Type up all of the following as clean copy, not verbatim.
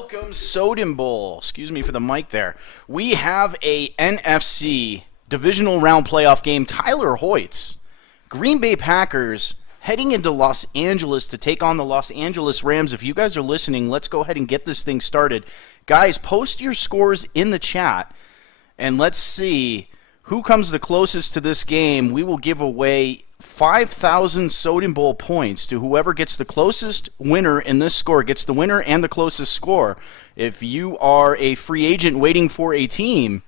Welcome, Soden Bowl. Excuse me for the mic there. We have a NFC Divisional Round Playoff game. Tyler Hoyt's Green Bay Packers heading into Los Angeles to take on the Los Angeles Rams. If you guys are listening, let's go ahead and get this thing started. Guys, post your scores in the chat, and let's see who comes the closest to this game. We will give away 5,000 Soden Bowl points to whoever gets the closest winner in this score, gets the winner and the closest score. If you are a free agent waiting for a team,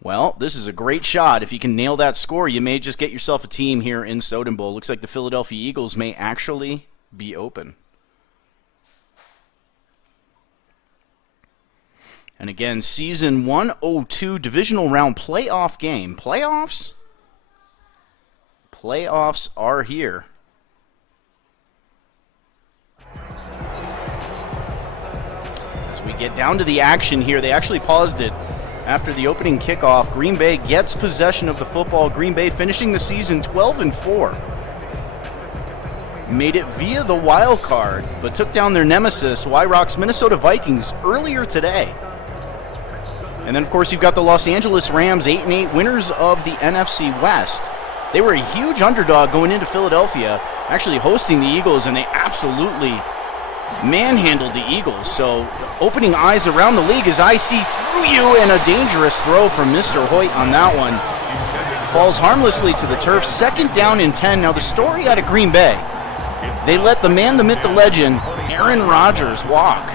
well, this is a great shot. If you can nail that score, you may just get yourself a team here in Soden Bowl. Looks like the Philadelphia Eagles may actually be open. And again, Season 102 Divisional Round Playoff game. Playoffs? Playoffs are here. As we get down to the action here, they actually paused it after the opening kickoff. Green Bay gets possession of the football. Green Bay finishing the season 12-4. Made it via the wild card, but took down their nemesis, Wyrock's Minnesota Vikings, earlier today. And then, of course, you've got the Los Angeles Rams, 8-8, winners of the NFC West. They were a huge underdog going into Philadelphia, actually hosting the Eagles, and they absolutely manhandled the Eagles. So opening eyes around the league as I see through you, and a dangerous throw from Mr. Hoyt on that one. Falls harmlessly to the turf. Second down and 10. Now the story out of Green Bay, they let the man, the myth, the legend, Aaron Rodgers walk.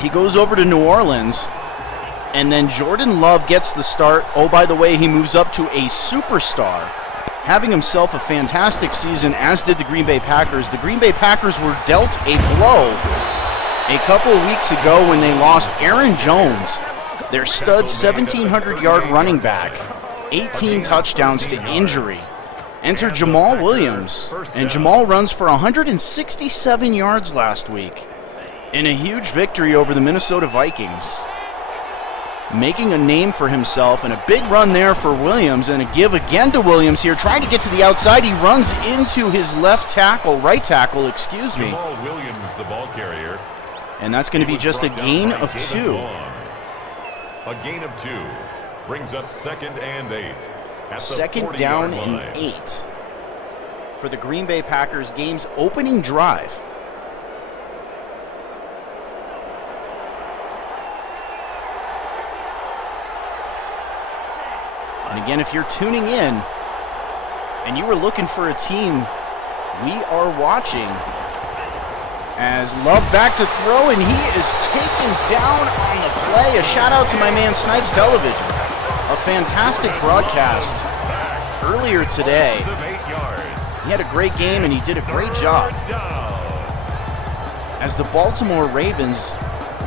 He goes over to New Orleans. And then Jordan Love gets the start. Oh, by the way, he moves up to a superstar, having himself a fantastic season, as did the Green Bay Packers. The Green Bay Packers were dealt a blow a couple of weeks ago when they lost Aaron Jones, their stud 1,700-yard running back, 18 touchdowns to injury. Enter Jamal Williams, and Jamal runs for 167 yards last week in a huge victory over the Minnesota Vikings. Making a name for himself, and a big run there for Williams, and a give again to Williams here, trying to get to the outside. He runs into his right tackle, excuse me. Jamal Williams, the ball carrier. And that's going to be just a gain of 2. A gain of 2 brings up 2nd and 8. Second down and 8 for the Green Bay Packers, game's opening drive. And again, if you're tuning in and you were looking for a team, we are watching as Love back to throw, and he is taken down on the play. A shout out to my man Snipes Television. A fantastic broadcast earlier today. He had a great game and he did a great job. As the Baltimore Ravens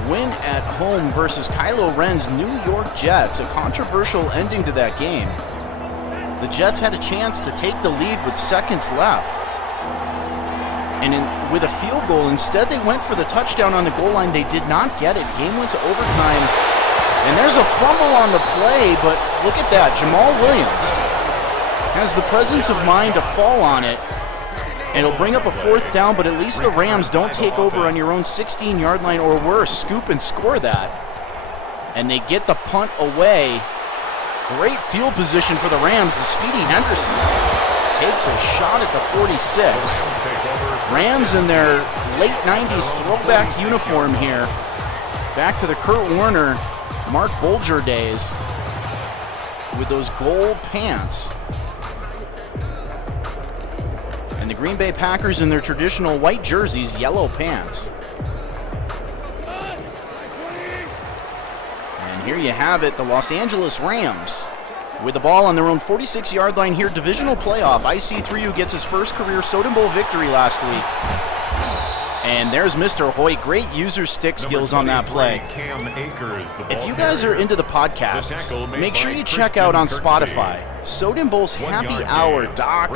win at home versus Kylo Ren's New York Jets, a controversial ending to that game. The Jets had a chance to take the lead with seconds left, and with a field goal, instead they went for the touchdown on the goal line. They did not get it. Game went to overtime, and there's a fumble on the play, but look at that. Jamal Williams has the presence of mind to fall on it. And it'll bring up a 4th down, but at least the Rams don't take over on your own 16-yard line or worse. Scoop and score that. And they get the punt away. Great field position for the Rams. The speedy Henderson takes a shot at the 46. Rams in their late 90s throwback uniform here. Back to the Kurt Warner, Mark Bulger days with those gold pants. And the Green Bay Packers in their traditional white jerseys, yellow pants. And here you have it, the Los Angeles Rams with the ball on their own 46-yard line here. Divisional playoff. IC3U gets his first career Soden Bowl victory last week. And there's Mr. Hoyt. Great user stick skills on that play. If you guys are into the podcasts, make sure you check out on Spotify Soden Bowl's Happy Hour. Doc,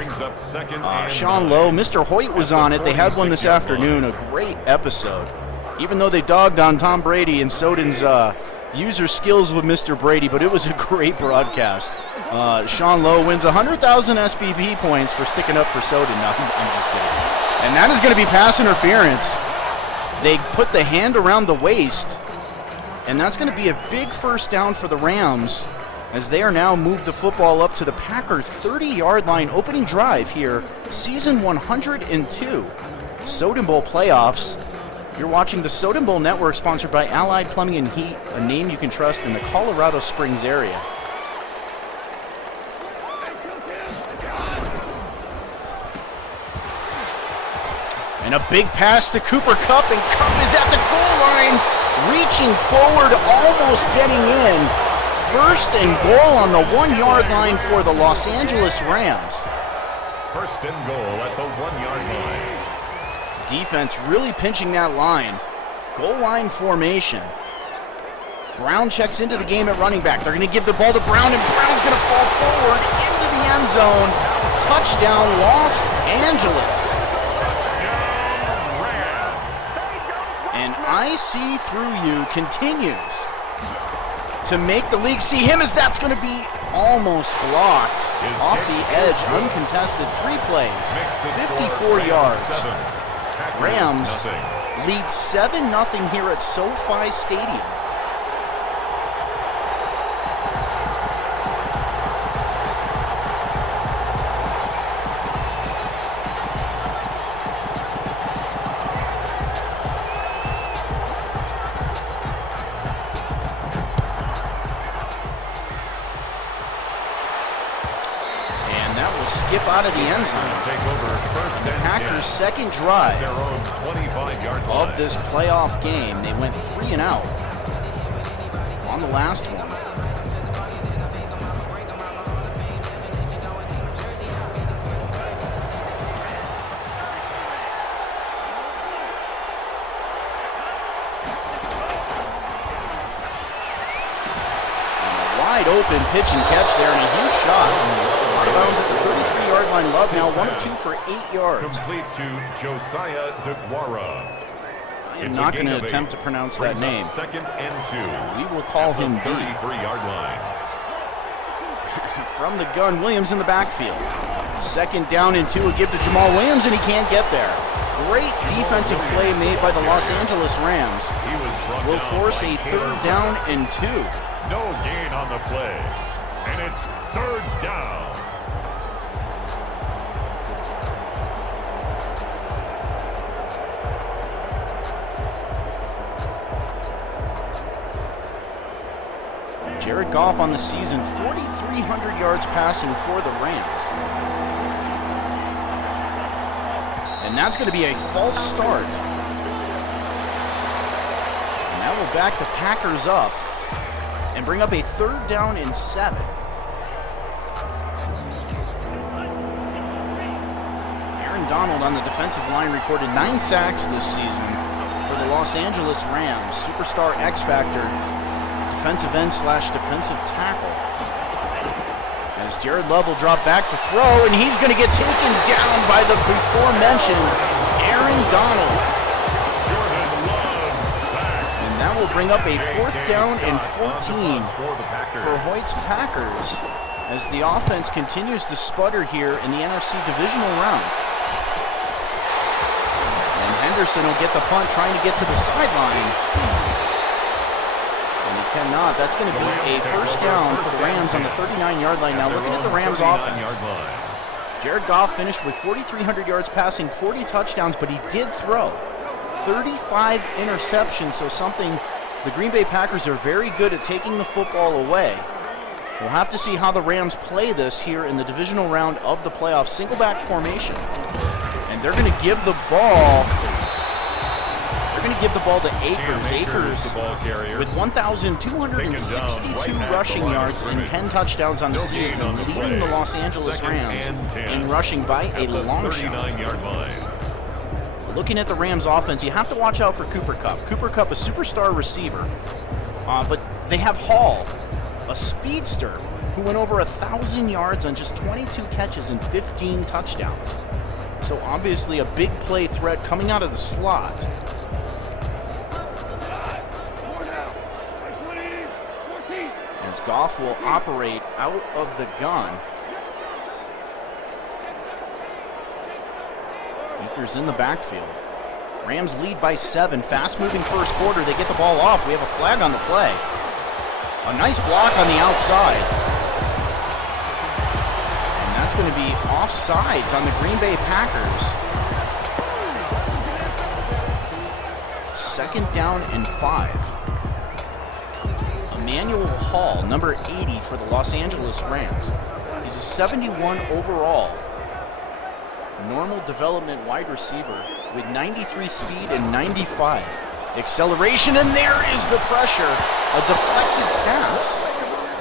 Sean Lowe, Mr. Hoyt was on it. They had one this afternoon. A great episode. Even though they dogged on Tom Brady and Soden's user skills with Mr. Brady, but it was a great broadcast. Sean Lowe wins 100,000 SBB points for sticking up for Soden. No, I'm just kidding. And that is going to be pass interference. They put the hand around the waist, and that's going to be a big first down for the Rams as they are now moved the football up to the Packer 30-yard line. Opening drive here, season 102, Soden Bowl playoffs. You're watching the Soden Bowl Network, sponsored by Allied Plumbing and Heat, a name you can trust in the Colorado Springs area. And a big pass to Cooper Kupp, and Kupp is at the goal line, reaching forward, almost getting in. First and goal on the 1-yard line for the Los Angeles Rams. First and goal at the 1-yard line. Defense really pinching that line. Goal line formation. Brown checks into the game at running back. They're going to give the ball to Brown, and Brown's going to fall forward into the end zone. Touchdown, Los Angeles. And I See Through You continues to make the league see him, as that's going to be almost blocked off the edge. Uncontested, 3 plays, 54 yards. Rams lead 7-0 here at SoFi Stadium. Skip out of the end zone. The Packers' second drive of this playoff game. They went 3 and out on the last one. And a wide open pitch and catch there, and a huge shot. Bounds at the 33-yard line. Love now 1 of 2 for 8 yards. Complete to Josiah DeGuara. I am not going to attempt to pronounce that name. Second and 2. We will call him D. 33-yard line. From the gun, Williams in the backfield. Second down and 2. A give to Jamal Williams, and he can't get there. Great defensive play made by the Los Angeles Rams. Will force a 3rd down and 2. No gain on the play, and it's 3rd down. Jared Goff on the season, 4,300 yards passing for the Rams. And that's going to be a false start. And that will back the Packers up and bring up a 3rd down and 7. Aaron Donald on the defensive line recorded 9 sacks this season for the Los Angeles Rams. Superstar X Factor. Defensive end / defensive tackle. As Jared Love will drop back to throw, and he's going to get taken down by the before-mentioned Aaron Donald. And that will bring up a 4th down and 14 for Hoyt's Packers as the offense continues to sputter here in the NFC Divisional round. And Henderson will get the punt, trying to get to the sideline. Cannot. That's going to be a 1st down for the Rams on the 39-yard line. Now looking at the Rams offense. Jared Goff finished with 4,300 yards passing, 40 touchdowns, but he did throw 35 interceptions, so something the Green Bay Packers are very good at taking the football away. We'll have to see how the Rams play this here in the divisional round of the playoffs. Single back formation. And they're going to give the ball to Akers. Akers with 1,262 rushing yards and 10 touchdowns on the season, leading the Los Angeles Rams in rushing by a long shot. Looking at the Rams offense, you have to watch out for Cooper Kupp. Cooper Kupp, a superstar receiver, but they have Hall, a speedster who went over 1,000 yards on just 22 catches and 15 touchdowns. So obviously a big play threat coming out of the slot. As Goff will operate out of the gun. Akers in the backfield. Rams lead by 7. Fast-moving first quarter. They get the ball off. We have a flag on the play. A nice block on the outside. And that's going to be offsides on the Green Bay Packers. 2nd down and 5. Emmanuel Hall, number 80 for the Los Angeles Rams. He's a 71 overall. Normal development wide receiver with 93 speed and 95 acceleration, and there is the pressure. A deflected pass.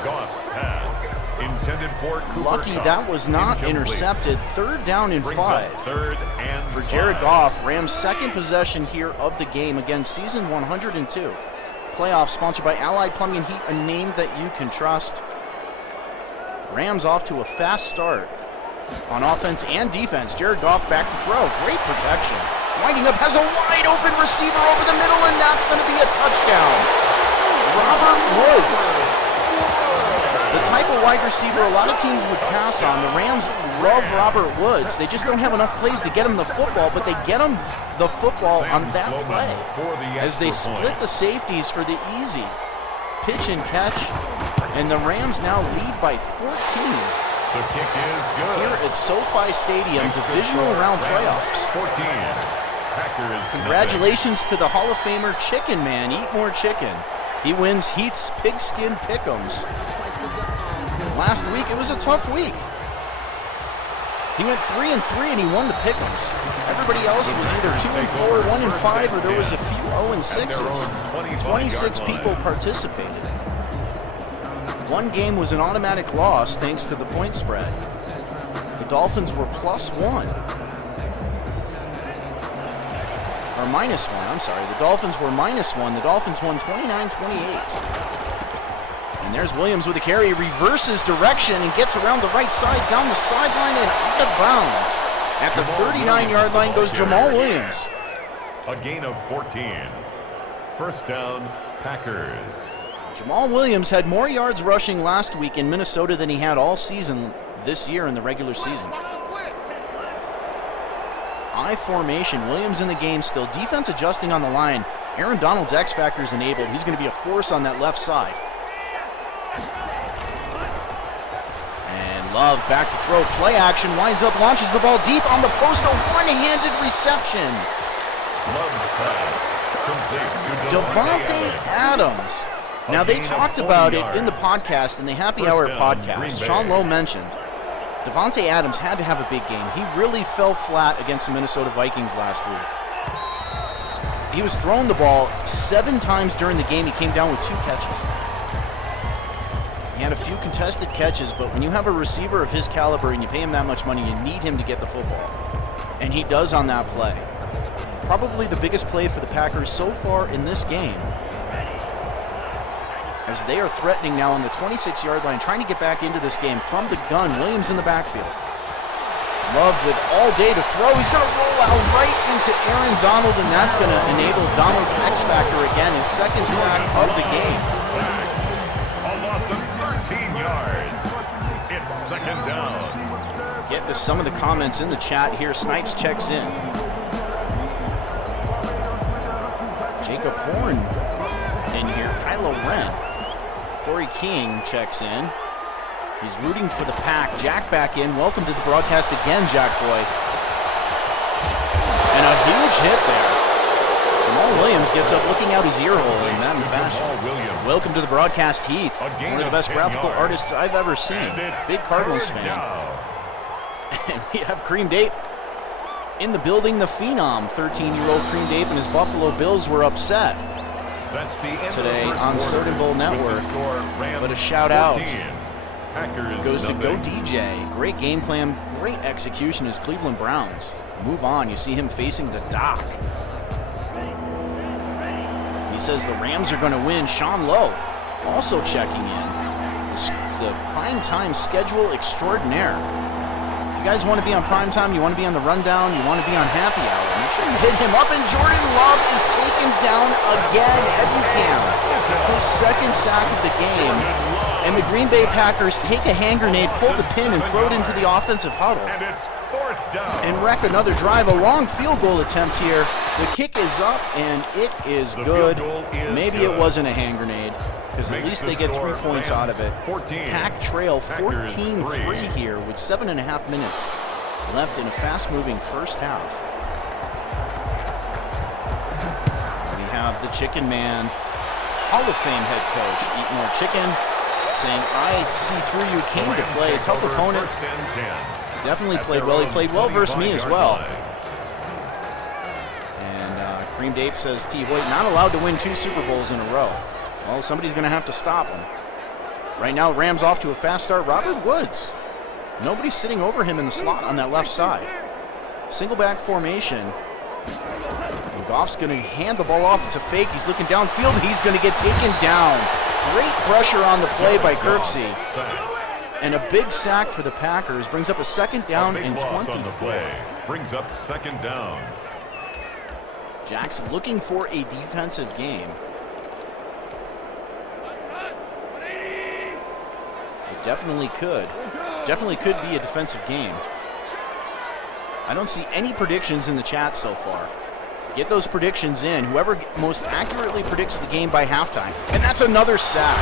Goff's pass intended for Cooper Lucky Kupp. that was not Incomplete. intercepted. 3rd down and Brings 5 up 3rd and for Jared 5. Goff. Rams' 2nd possession here of the game against season 102. Playoff sponsored by Allied Plumbing and Heat, a name that you can trust. Rams off to a fast start on offense and defense. Jared Goff back to throw. Great protection. Winding up, has a wide open receiver over the middle, and that's going to be a touchdown. Robert Woods. The type of wide receiver a lot of teams would pass on. The Rams love Robert Woods. They just don't have enough plays to get him the football, but they get him the football on that play as they split the safeties for the easy pitch and catch, and the Rams now lead by 14 The kick is good. here at SoFi Stadium, divisional round playoffs. 14. Packers. Congratulations to the Hall of Famer Chicken Man. Eat more chicken. He wins Heath's Pigskin Pick'ems. Last week, it was a tough week. He went 3-3 and he won the Pick'ems. Everybody else was either 2-4, 1-5, or there was a few 0-6s. 26 people participated. One game was an automatic loss thanks to the point spread. The Dolphins were +1. Or -1, I'm sorry. The Dolphins were -1. The Dolphins won 29-28. And there's Williams with a carry, reverses direction and gets around the right side, down the sideline and out of bounds. At the 39-yard line goes Jamal Williams. A gain of 14. 1st down, Packers. Jamal Williams had more yards rushing last week in Minnesota than he had all season this year in the regular season. I formation, Williams in the game still. Defense adjusting on the line. Aaron Donald's X factor is enabled. He's going to be a force on that left side. And Love back to throw. Play action, winds up, launches the ball deep on the post. A one-handed reception. Love's pass complete to Devontae Adams. Now, they talked about it in the podcast, in the Happy Hour podcast. Sean Lowe mentioned Devontae Adams had to have a big game. He really fell flat against the Minnesota Vikings last week. He was throwing the ball 7 times during the game. He came down with 2 catches. He had a few contested catches, but when you have a receiver of his caliber and you pay him that much money, you need him to get the football. And he does on that play. Probably the biggest play for the Packers so far in this game, as they are threatening now on the 26-yard line, trying to get back into this game from the gun. Williams in the backfield. Love with all day to throw. He's going to roll out right into Aaron Donald, and that's going to enable Donald's X factor again, his 2nd sack of the game. a loss of 13 yards. It's 2nd down. Get to some of the comments in the chat here. Snipes checks in. Jacob Horn in here. Kylo Ren. Corey King checks in. He's rooting for the Pack. Jack back in. Welcome to the broadcast again, Jack Boy. And a huge hit there. Jamal Williams gets up looking out his ear hole in that fashion. Welcome to the broadcast, Heath. One of the best graphical artists I've ever seen. Big Cardinals fan. And we have Cream Dape in the building. The Phenom, 13-year-old Cream Dape, and his Buffalo Bills were upset today on Soden Bowl Network. But a shout out goes to Go DJ. Great game plan, great execution as Cleveland Browns move on. You see him facing the dock. He says the Rams are going to win. Sean Lowe also checking in. The primetime schedule extraordinaire. If you guys want to be on primetime, you want to be on the rundown, you want to be on happy hour, make sure you hit him up. And Jordan Love is taken down again. Ebukam, his 2nd sack of the game. And the Green Bay Packers take a hand grenade, pull the pin, and throw it into the offensive huddle. And it's fourth down. And wreck another drive. A long field goal attempt here. The kick is up, and it is good. Maybe it wasn't a hand grenade, because at least they get 3 points out of it. Pack trail 14-3 here with 7.5 minutes left in a fast-moving first half. We have the Chicken Man, Hall of Fame head coach, Eat More Chicken, saying, I see through you, came to play. A tough opponent. Definitely played well. He played well versus me as well. And Creamed Ape says, T. Hoyt not allowed to win 2 Super Bowls in a row. Well, somebody's going to have to stop him. Right now, Rams off to a fast start. Robert Woods. Nobody's sitting over him in the slot on that left side. Single back formation. And Goff's going to hand the ball off. It's a fake. He's looking downfield. He's going to get taken down. Great pressure on the play by Kirksey. And a big sack for the Packers. Brings up a second down and 24. Brings up second down. Jackson looking for a defensive game. It definitely could. Definitely could be a defensive game. I don't see any predictions in the chat so far. Get those predictions in. Whoever most accurately predicts the game by halftime. And that's another sack.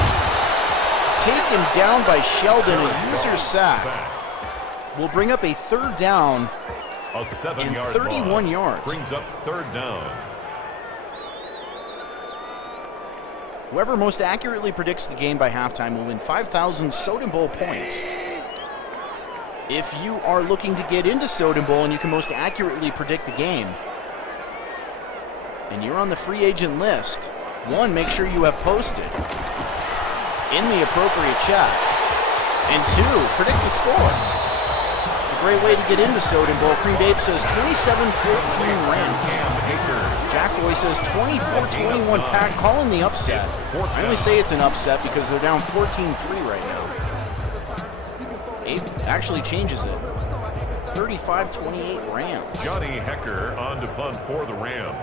Taken down by Sheldon, a user sack. Will bring up a third down A 7-yard 31 loss yards. brings up third down. Whoever most accurately predicts the game by halftime will win 5,000 Soden Bowl points. If you are looking to get into Soden Bowl and you can most accurately predict the game, and you're on the free agent list, 1, make sure you have posted in the appropriate chat, and 2, predict the score. It's a great way to get into Soden Bowl. Cream Babe says 27-14 Rams. Jack Boy says 24-21 Pack, calling the upset. I only say it's an upset because they're down 14-3 right now. Abe actually changes it. 35-28 Rams. Johnny Hecker on to punt for the Rams.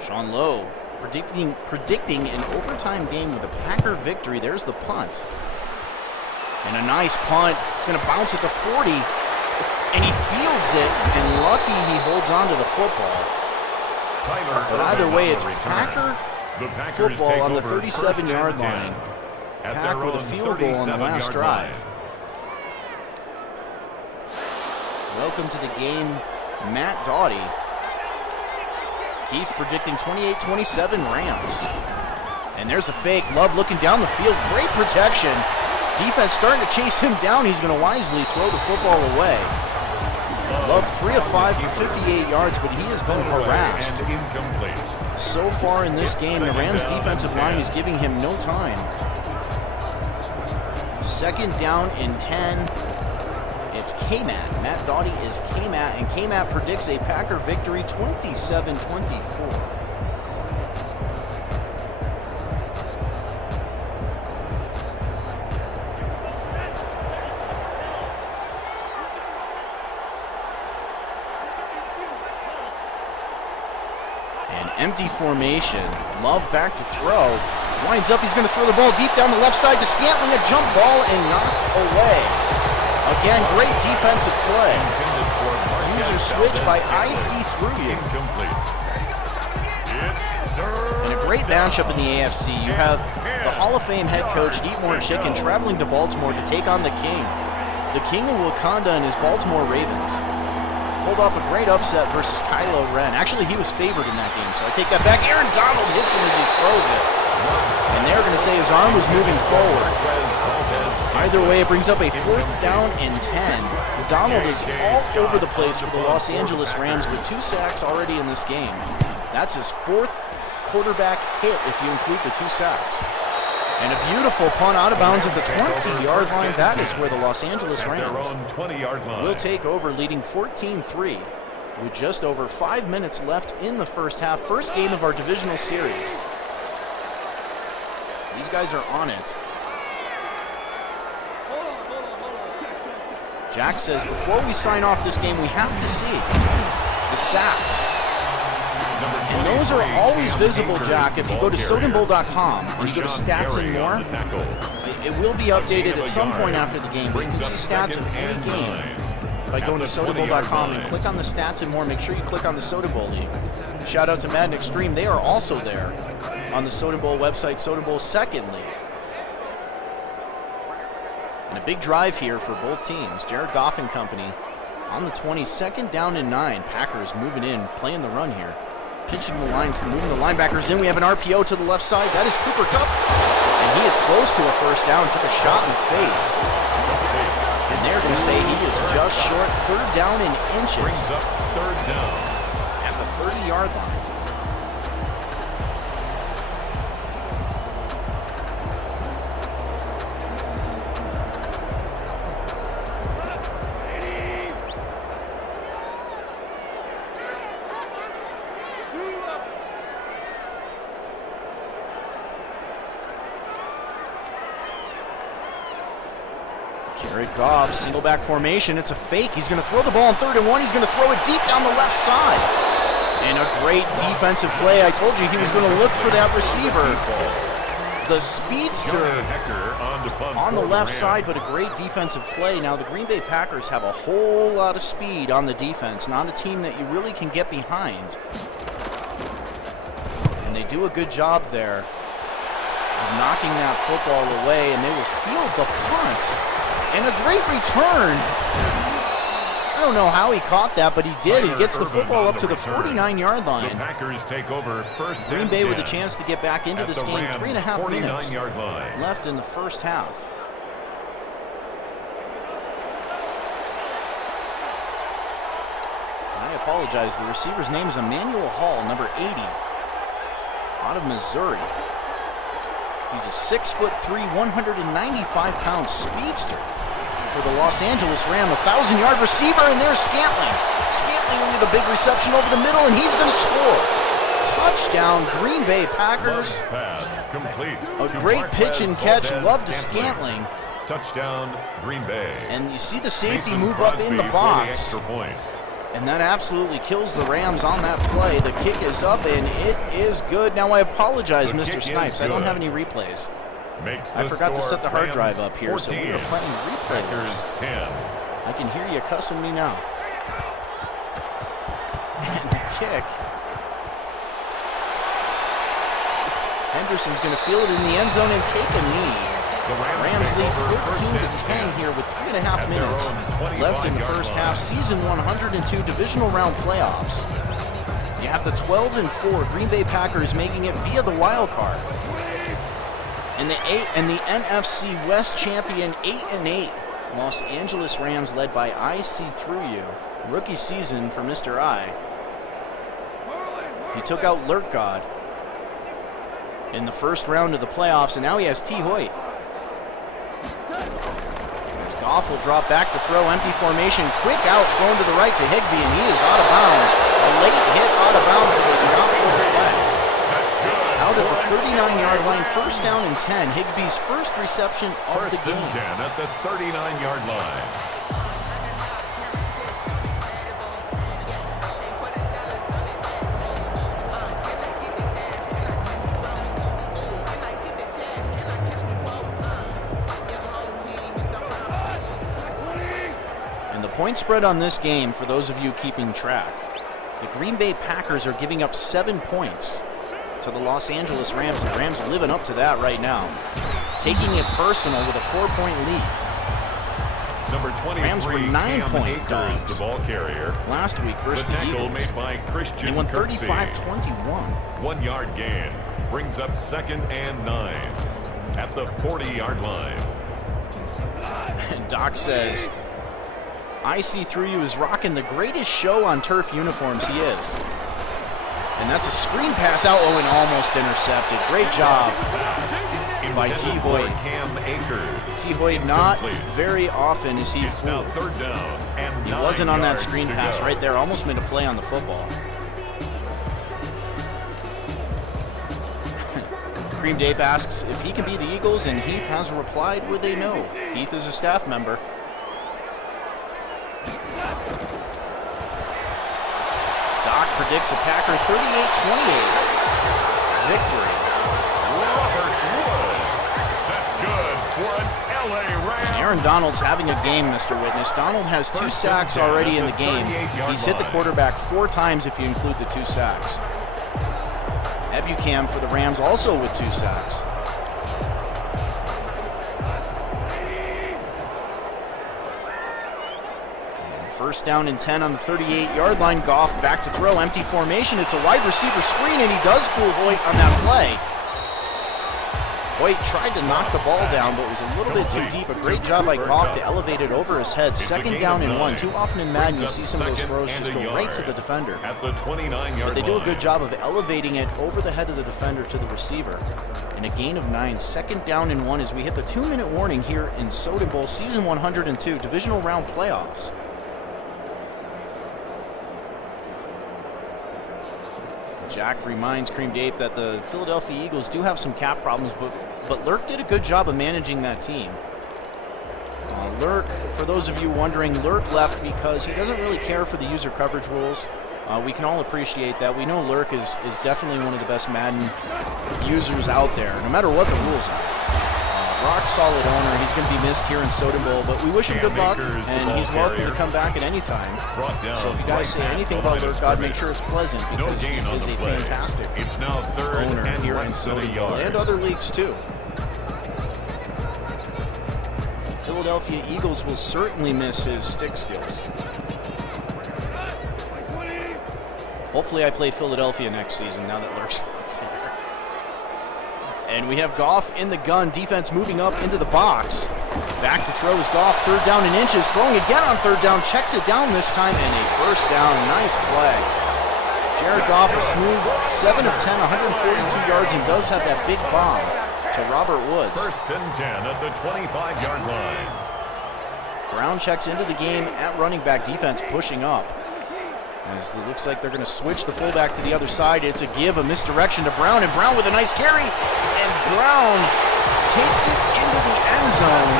Sean Lowe predicting an overtime game with a Packer victory. There's the punt. And a nice punt. It's going to bounce at the 40. And he fields it, and lucky he holds on to the football. But either way, it's Packer football on the 37-yard line. Pack with a field goal on the last drive. Welcome to the game, Matt Doughty. Heath predicting 28-27 Rams. And there's a fake. Love looking down the field. Great protection. Defense starting to chase him down. He's going to wisely throw the football away. Love 3 of 5 for 58 yards, but he has been harassed. So far in this game, the Rams defensive line is giving him no time. Second down and 10. It's K-Mat. Matt Doughty is K-Mat, and K-Mat predicts a Packer victory 27-24. Empty formation. Love back to throw. Winds up. He's going to throw the ball deep down the left side to Scantling. A jump ball and knocked away. Again, great defensive play. User switch by I See Through You. And a great matchup in the AFC. You have the Hall of Fame head coach, Eat More Chicken, traveling to Baltimore to take on the King. The King of Wakanda and his Baltimore Ravens. Pulled off a great upset versus Kylo Ren. Actually, he was favored in that game, so I take that back. Aaron Donald hits him as he throws it. And they're going to say his arm was moving forward. Either way, it brings up a 4th down and 10. Donald is all over the place for the Los Angeles Rams with 2 sacks already in this game. That's his 4th quarterback hit if you include the 2 sacks. And a beautiful punt out of bounds at the 20-yard line. That is where the Los Angeles Rams will take over, leading 14-3 with just over 5 minutes left in the first half. First game of our divisional series. These guys are on it. Jack says, before we sign off this game, we have to see the sacks. And those are always visible, Jack, if you go to sodenbowl.com and you go to stats and more. It will be updated at some point after the game, but you can see stats of any game by going to sodenbowl.com and click on the stats and more. Make sure you click on the Soden Bowl League. Shout out to Madden Extreme. They are also there on the Soden Bowl website, Soden Bowl Second League. And a big drive here for both teams. Jared Goff and company on the 20, second down and 9. Packers moving in, playing the run here. Pinching the lines, moving the linebackers in. We have an RPO to the left side. That is Cooper Kupp. And he is close to a first down. Took a shot in the face. And they're going to say he is just short. Third down in inches. Brings up third down at the 30-yard line. Jared Goff, single back formation. It's a fake. He's going to throw the ball on 3rd and 1. He's going to throw it deep down the left side. And a great defensive play. I told you he was going to look for that receiver. The speedster on the left side, but a great defensive play. Now, the Green Bay Packers have a whole lot of speed on the defense. Not a team that you really can get behind. And they do a good job there of knocking that football away, and they will field the punt. And a great return. I don't know how he caught that, but he did. He gets the football up to the 49-yard line. The Packers take over first. Green Bay with a chance to get back into this game. 3.5 minutes line. left in the first half. I apologize. The receiver's name is Emmanuel Hall, number 80, out of Missouri. He's a 6'3", 195-pound speedster for the Los Angeles Rams. 1,000-yard receiver, and there's Scantling. Scantling with a big reception over the middle, and he's going to score. Touchdown, Green Bay Packers. Pass complete. A great pitch and catch. Love to Scantling. Touchdown, Green Bay. And you see the safety move up in the box. Extra point. And that absolutely kills the Rams on that play. The kick is up, and it is good. Now, I apologize, Mr. Snipes. I don't have any replays. I forgot to set the hard drive up here, 14. So we are playing replays. 10. I can hear you cussing me now. And the kick. Henderson's going to field it in the end zone and take a knee. The Rams lead 14-10 here with 3.5 minutes left in the first half. Season 102 divisional round playoffs. You have the 12-4 Green Bay Packers making it via the wild card. And the NFC West champion 8-8 Los Angeles Rams, led by I See Through You. Rookie season for Mr. I. He took out Lurk God in the first round of the playoffs, and now he has T. Hoyt. As Goff will drop back to throw, empty formation, quick out, thrown to the right to Higbee, and he is out of bounds. A late hit out of bounds, but they do not throw the flag. Out at the 39-yard line, first down and 10. Higbee's first reception of the game. First and 10 at the 39-yard line. Point spread on this game, for those of you keeping track, the Green Bay Packers are giving up 7 points to the Los Angeles Rams. The Rams are living up to that right now, taking it personal with a 4-point lead. Number 23, Rams were 9-point dogs the ball carrier last week versus the Eagles. Made by Christian they won Kirksey. 35-21. 1 yard gain brings up 2nd and 9 at the 40-yard line. And Doc says, I See Through You is rocking the greatest show on turf uniforms he is. And that's a screen pass out, and almost intercepted. Great job by T. Hoyt. T. Hoyt, not very often is he fooled. He wasn't on that screen pass right there. Almost made a play on the football. Cream Dape asks if he can be the Eagles, and Heath has replied with a no. Heath is a staff member. Doc predicts a Packer 38-28 victory. Robert Woods. That's good for an LA Rams. Aaron Donald's having a game, Mr. Witness. Donald has 2 sacks already in the game. He's hit the quarterback 4 times if you include the 2 sacks. Ebucam for the Rams also with 2 sacks. And first down and 10 on the 38-yard line. Goff back to throw, empty formation. It's a wide receiver screen, and he does fool Hoyt on that play. Hoyt tried to knock the ball down, but was a little bit too deep. A great job by Goff to elevate it over his head. Second down and 1. Too often in Madden, you see some of those throws just go right to the defender. At the 29-yard line. They do a good job of elevating it over the head of the defender to the receiver. And a gain of 9. Second down and 1 as we hit the 2-minute warning here in Soden Bowl, season 102, divisional round playoffs. Jack reminds Cream Ape that the Philadelphia Eagles do have some cap problems, but Lurk did a good job of managing that team. Lurk, for those of you wondering, Lurk left because he doesn't really care for the user coverage rules. We can all appreciate that. We know Lurk is definitely one of the best Madden users out there, no matter what the rules are. Rock solid owner. He's going to be missed here in Soden Bowl, but we wish him good luck, and he's welcome to come back at any time. So if you guys say anything about Lurk, God, make sure it's pleasant, because he is a fantastic owner here in Soden Bowl, and other leagues too. The Philadelphia Eagles will certainly miss his stick skills. Hopefully I play Philadelphia next season now that Lurk's not there. And we have Goff in the gun. Defense moving up into the box. Back to throw is Goff. 3rd down and inches. Throwing again on 3rd down. Checks it down this time. And a first down. Nice play. Jared Goff, a smooth 7 of 10, 142 yards, and does have that big bomb to Robert Woods. 1st and 10 at the 25-yard line. Brown checks into the game at running back. Defense pushing up. As it looks like they're going to switch the fullback to the other side. It's a give, a misdirection to Brown, and Brown with a nice carry. And Brown takes it into the end zone.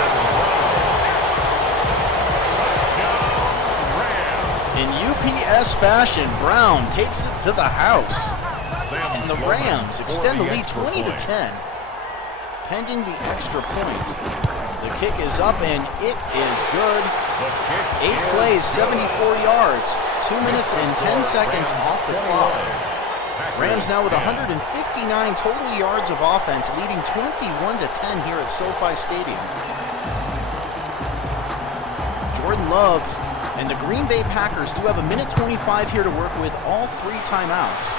In UPS fashion, Brown takes it to the house. And the Rams extend the lead 20-10, pending the extra point. The kick is up, and it is good. 8 plays, 74 yards, 2 minutes and 10 seconds off the clock. Rams now with 159 total yards of offense, leading 21-10 here at SoFi Stadium. Jordan Love and the Green Bay Packers do have 1:25 here to work with, all 3 timeouts.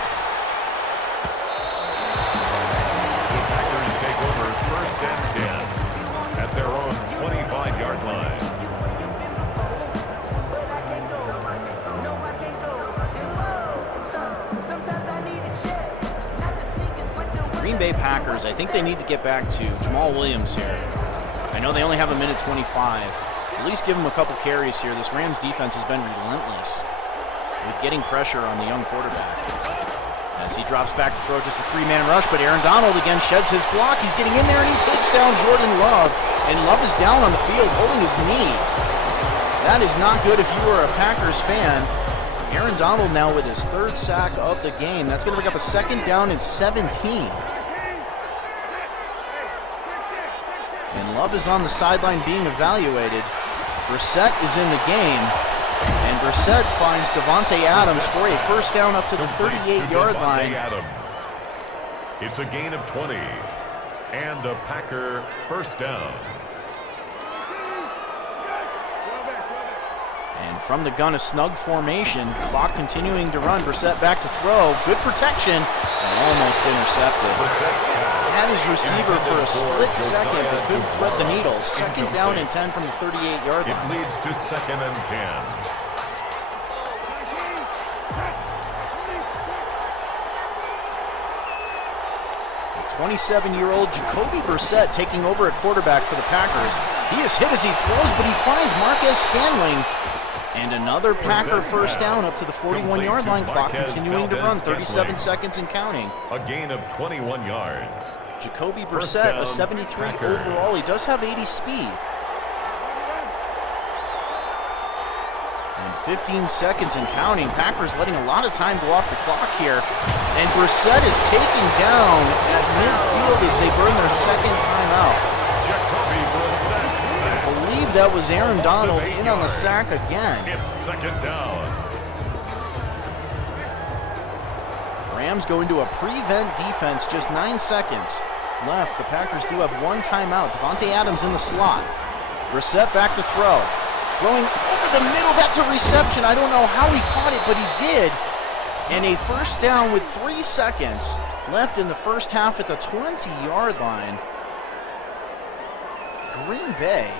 The Packers take over 1st and 10 at their own 25-yard line. Green Bay Packers, I think they need to get back to Jamal Williams here. I know they only have 1:25. At least give him a couple carries here. This Rams defense has been relentless with getting pressure on the young quarterback. As he drops back to throw, just a 3-man rush, but Aaron Donald again sheds his block. He's getting in there, and he takes down Jordan Love. And Love is down on the field, holding his knee. That is not good if you are a Packers fan. Aaron Donald now with his 3rd sack of the game. That's going to bring up a 2nd down and 17. And Love is on the sideline being evaluated. Brissett is in the game. And Brissett finds Devontae Adams for a first down up to the 38-yard line. It's a gain of 20 and a Packer first down. And from the gun, a snug formation. Clock continuing to run. Brissett back to throw. Good protection. And almost intercepted. Had his receiver for a split second, but couldn't thread the needle. 2nd down and 10 from the 38-yard line. It leads to 2nd and 10. 27-year-old Jacoby Brissett taking over at quarterback for the Packers. He is hit as he throws, but he finds Marquez Scanling. And another Packer first down up to the 41-yard line. Clock continuing to run, 37 seconds and counting. A gain of 21 yards. Jacoby Brissett, a 73 overall. He does have 80 speed. And 15 seconds and counting. Packers letting a lot of time go off the clock here. And Brissett is taken down at midfield as they burn their second timeout. I believe that was Aaron Donald in on the sack again. It's second down. Rams go into a prevent defense, just 9 seconds left. The Packers do have one timeout. Devontae Adams in the slot. Brissett back to throw. Throwing over the middle, that's a reception. I don't know how he caught it, but he did. And a first down with 3 seconds left in the first half at the 20-yard line. Green Bay,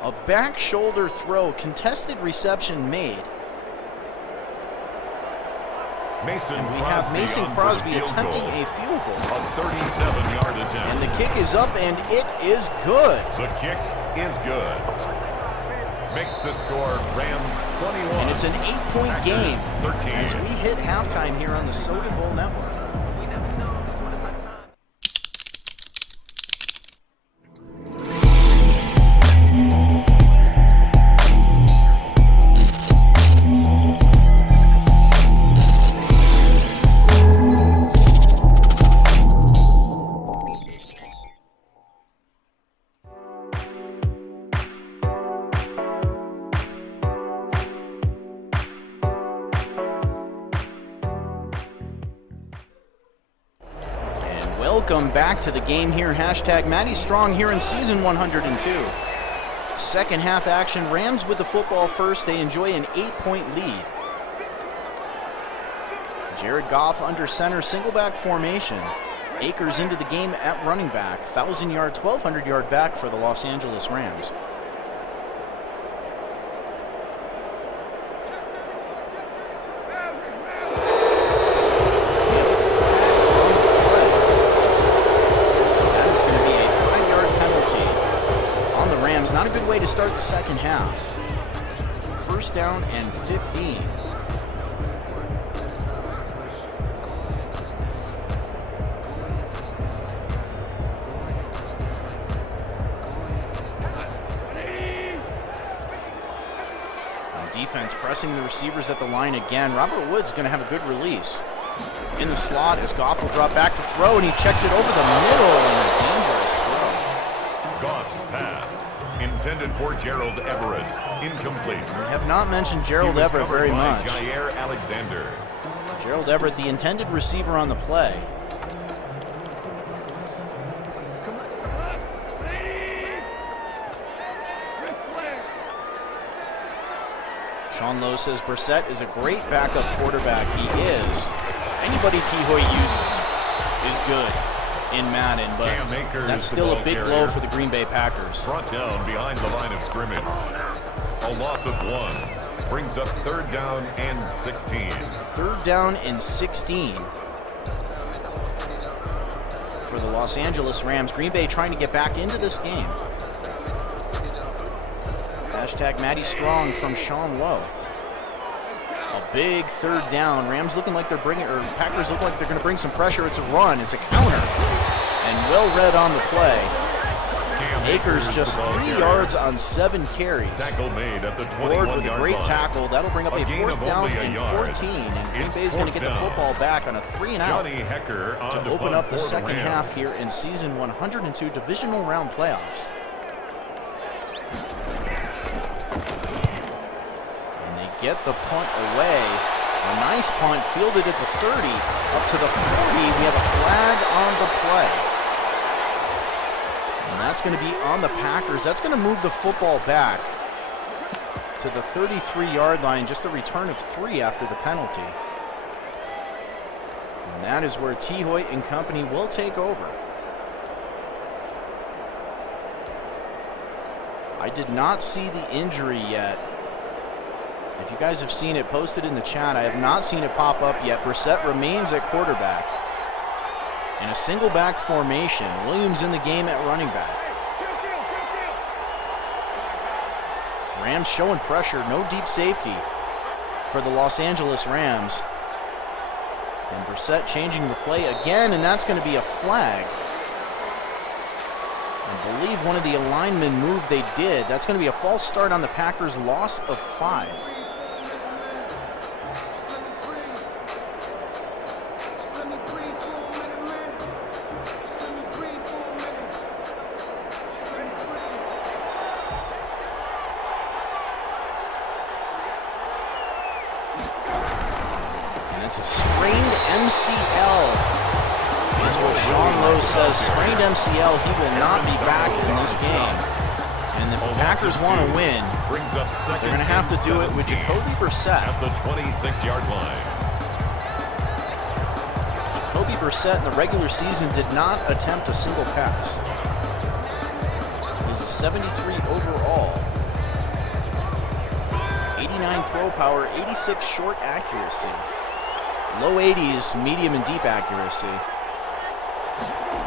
a back shoulder throw, contested reception made. And we have Mason Crosby attempting a field goal. A 37-yard attempt. And the kick is up, and it is good. The kick is good. Makes the score Rams 21. And it's an 8-point game 13. as we hit halftime here on the Soden Bowl Network. Welcome back to the game here. Hashtag Matty Strong here in season 102. Second half action. Rams with the football first. They enjoy an 8-point lead. Jared Goff under center, single back formation. Akers into the game at running back. 1,000-yard, 1,200-yard back for the Los Angeles Rams. Not a good way to start the second half. First down and 15. And defense pressing the receivers at the line again. Robert Woods going to have a good release. In the slot as Goff will drop back to throw, and he checks it over the middle, and a dangerous throw. Goff's pass. Intended for Gerald Everett. Incomplete. We have not mentioned Gerald Everett very much. Jair Alexander. Gerald Everett, the intended receiver on the play. Sean Lowe says Brissett is a great backup quarterback. He is. Anybody T. Hoy uses is good in Madden, but that's still a big blow for the Green Bay Packers. Brought down behind the line of scrimmage. A loss of 1 brings up third down and 16. Third down and 16 for the Los Angeles Rams. Green Bay trying to get back into this game. Hashtag Matty Strong from Sean Lowe. A big third down. Rams looking like they're bringing, or Packers look like they're going to bring some pressure. It's a run. It's a counter. And well read on the play. Akers just 3 yards on 7 carries. Tackle made at the 21-yard Ward with a great line. tackle. That'll bring up a fourth down and 14. And Green Bay's going to get the football back on a 3-and-out to open up the second half here in season 102 divisional round playoffs. And they get the punt away. A nice punt fielded at the 30, up to the 40. We have a flag on the play. And that's going to be on the Packers. That's going to move the football back to the 33-yard line. Just a return of 3 after the penalty. And that is where T. Hoyt and company will take over. I did not see the injury yet. If you guys have seen it, post it in the chat. I have not seen it pop up yet. Brissett remains at quarterback. In a single back formation. Williams in the game at running back. Rams showing pressure. No deep safety for the Los Angeles Rams. And Brissett changing the play again, and that's going to be a flag. I believe one of the alignment move they did. That's going to be a false start on the Packers' loss of 5. And it's a sprained MCL. Is what Sean Lowe says. Sprained MCL. He will not be back in this game. And if the Packers want to win, they're going to have to do it with Jacoby Brissett. At the 26-yard line. Jacoby Brissett in the regular season did not attempt a single pass. He's a 73 overall. 89 throw power, 86 short accuracy. Low 80s, medium and deep accuracy.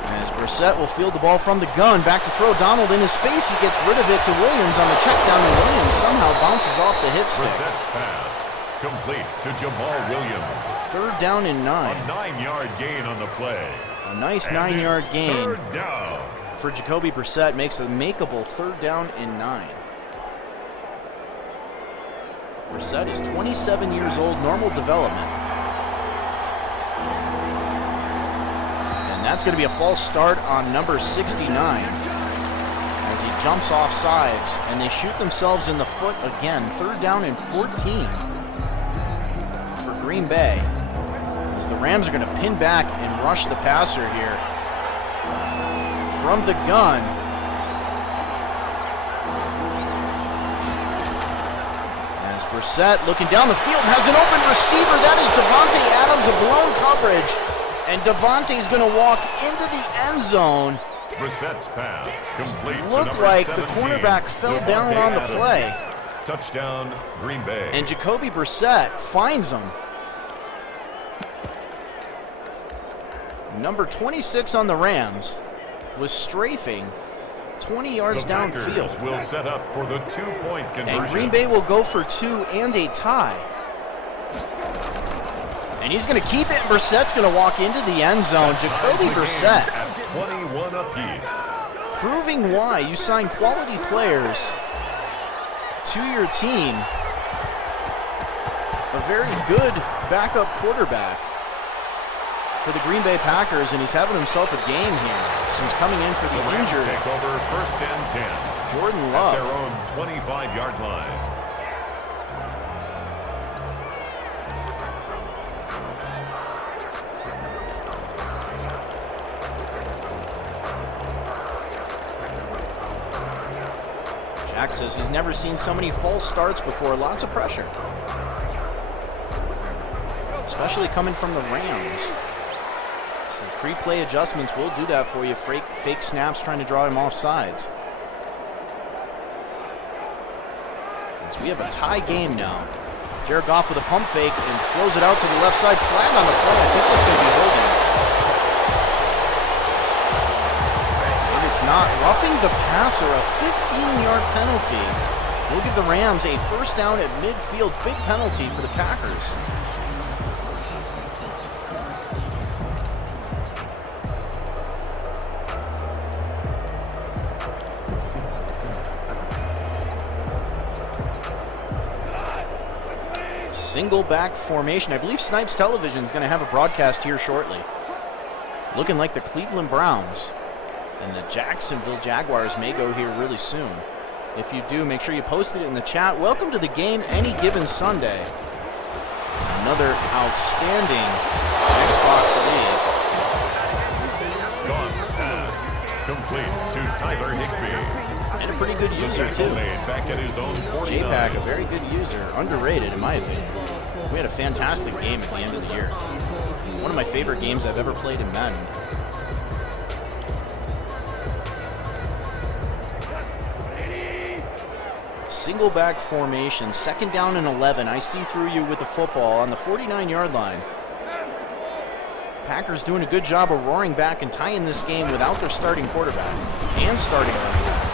As Brissett will field the ball from the gun, back to throw. Donald in his face, he gets rid of it to Williams on the check down, and Williams somehow bounces off the hit stick. Brissett's pass complete to Jamal Williams. 3rd down and 9. A 9-yard gain on the play. A nice And 9-yard it's gain 3rd down. for Jacoby Brissett, makes a makeable 3rd down and 9. Brissett is 27 years old, normal development. That's going to be a false start on number 69 as he jumps off sides, and they shoot themselves in the foot again. 3rd down and 14 for Green Bay as the Rams are going to pin back and rush the passer here from the gun. As Brissett looking down the field has an open receiver. That is Davante Adams, a blown coverage. And Davante's going to walk into the end zone. Brissett's pass complete. Looked like the cornerback fell down on the play. Touchdown, Green Bay. And Jacoby Brissett finds him. Number 26 on the Rams was strafing 20 yards downfield. Will set up for the 2-point conversion. And Green Bay will go for 2 and a tie. And he's going to keep it, and Brissett's going to walk into the end zone. Jacoby Brissett. At 21 apiece. Proving why you sign quality players to your team. A very good backup quarterback for the Green Bay Packers, and he's having himself a game here since coming in for the injured Take over 1st and 10. Jordan At Love. their own 25-yard line. Jack says he's never seen so many false starts before. Lots of pressure, especially coming from the Rams. So pre-play adjustments will do that for you. Fake snaps trying to draw him off sides. As we have a tie game now. Jared Goff with a pump fake and throws it out to the left side. Flag on the play. I think that's going to be holding. It's not. Roughing the passer, a 15-yard penalty. We'll give the Rams a 1st down at midfield. Big penalty for the Packers. Single back formation. I believe Snipes Television is going to have a broadcast here shortly. Looking like the Cleveland Browns and the Jacksonville Jaguars may go here really soon. If you do, make sure you post it in the chat. Welcome to the game any given Sunday. Another outstanding Xbox lead. Goff's pass complete to Tyler Higbee. And a pretty good user, too. Back at his own 49. J-Pack, a very good user. Underrated, in my opinion. We had a fantastic game at the end of the year. One of my favorite games I've ever played in Madden. Single back formation, 2nd down and 11. I see through you with the football on the 49-yard line. Packers doing a good job of roaring back and tying this game without their starting quarterback and starting running back.